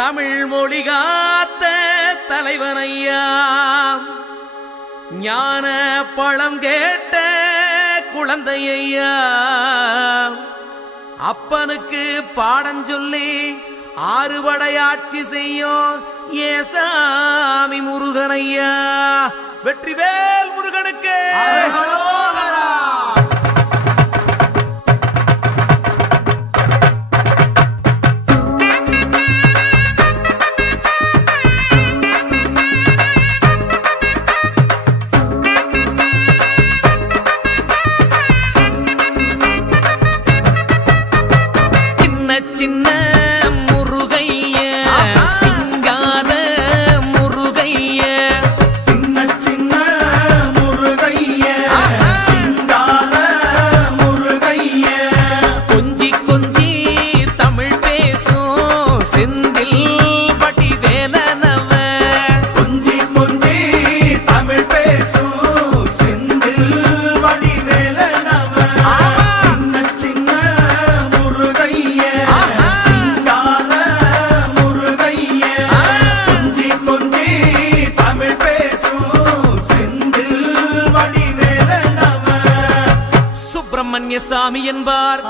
தமிழ் மொழி காத்த தலைவனையா, ஞான பழம் கேட்ட குழந்தையா, அப்பனுக்கு பாடம் சொல்லி ஆறுபடையாட்சி செய்யும் ஏசாமி முருகனையா. வெற்றிவேல் முருகனுக்கு. சின்ன முருகைய சிங்கார முருகைய, சின்ன சின்ன முருகைய சிங்கார முருகைய, கொஞ்சி கொஞ்சி தமிழ் பேசும் செந்தில் வடிவேலனவ, கொஞ்சி கொஞ்சி தமிழ் பேசும் செந்தில் வடிவேலனவ, சின்ன சின்ன முருகைய சிங்கார முருகைய, கொஞ்சி கொஞ்சி தமிழ் பேசும் செந்தில் வடிவேலனவ. சுப்பிரமணிய சாமி என்பார்,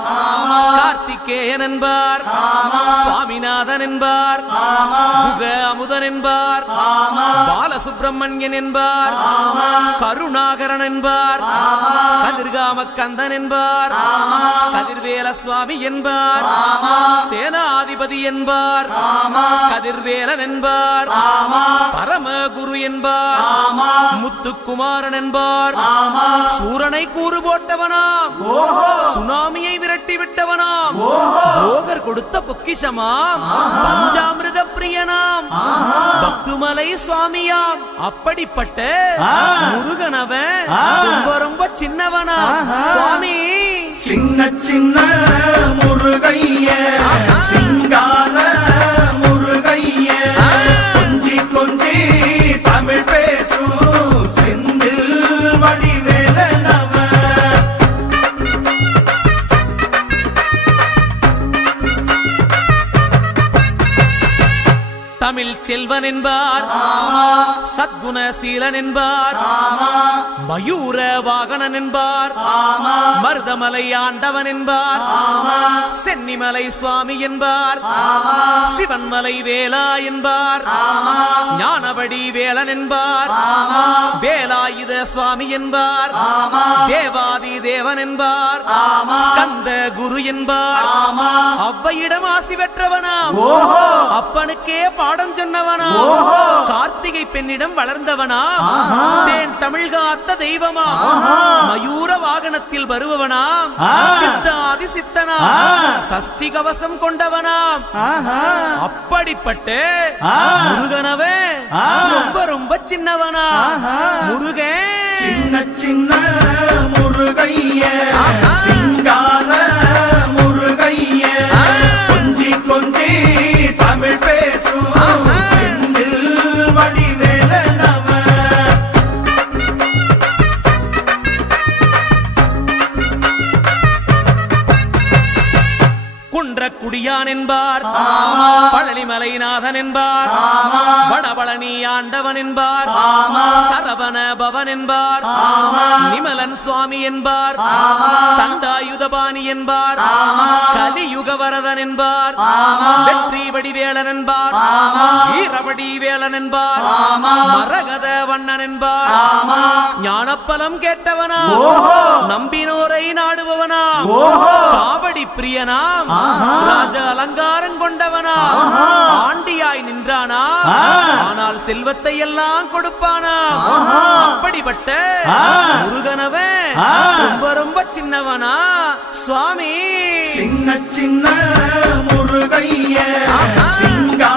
கார்த்திகேயன் என்பார், சுவாமிநாதன் என்பார், முக அமுதன் என்பார், பாலசுப்பிரமணியன் என்பார், கருணாகரன் என்பார், கதிர்காம கந்தன் என்பார், கதிர்வேல சுவாமி என்பார், சேனாதிபதி என்பார், கதிர்வேலன் என்பார், பரமகுரு என்பார், முத்துக்குமாரன் என்பார், சூரனை கூறு போட்டவனாம், சுனாமியை விரட்டி விட்டவனாம், போகர் கொடுத்த பொக்கிஷமாம், பஞ்சாமிர்த பிரியனாம், பக்துமலை சுவாமியாம். அப்படிப்பட்ட முருகனவன் ரொம்ப ரொம்ப சின்னவனா சுவாமி. சின்ன சின்ன முருகைய சிங்கார முருகைய, கொஞ்சி கொஞ்சி தமிழ் பேசும் செந்தில் வடிவேலனவ. தமிழ் செல்வன் என்பார், சத்குணசீலன் என்பார், மயூர வாகனன் என்பார், மருதமலை ஆண்டவன் என்பார், சென்னிமலை சுவாமி என்பார், சிவன்மலை வேலா என்பார், ஞானவடி வேலன் என்பார், வேலாயுத சுவாமி என்பார், தேவாதி தேவன் என்பார், ஸ்கந்த குரு என்பார், அவ்வையிடம் ஆசி பெற்றவனாம், அப்பனுக்கே பாடம் சொன்னவனா, கார்த்திகை பெண்ணிடம் வளர்ந்தவனா, தேன் தமிழ் காத்த தெய்வமா, மயூர வாகனத்தில் வருபவனாம், சித்தாதி சித்தனா, சஷ்டி கவசம் கொண்டவனாம். அப்படிப்பட்ட முருகனவே ரொம்ப ரொம்ப சின்னவனா முருகன். சின்ன சின்ன முருகைய சிங்கார முருகைய, கொஞ்சி கொஞ்சி தமிழ் பேசும் செந்தில் வடிவேலனவ. குன்றக்குடியான் என்பார், பழனிமலைநாதன் என்பார், வடபழனி ஆண்டவன் என்பார், சரவண பவன் என்பார், நிமலன் சுவாமி என்பார், தண்டாயுதபாணி என்பார், கலியுகவரதன் என்பார், வெற்றி வடிவேலன் என்பார், வீரவடி வேலன் என்பார், மரகத வண்ணன் என்பார், ஞானப்பலம் கேட்டவனா, நம்பினோரை நாடுபவனா, காவடி பிரியனாம், ராஜ அலங்காரம் கொண்டவனா, ஆண்டியாய் நின்றானா, ஆனால் செல்வத்தை எல்லாம் கொடுப்பானா. அப்படிப்பட்ட முருகனவன் ரொம்ப ரொம்ப சின்னவனா சுவாமி. சின்ன சின்ன முருகைய சிங்கா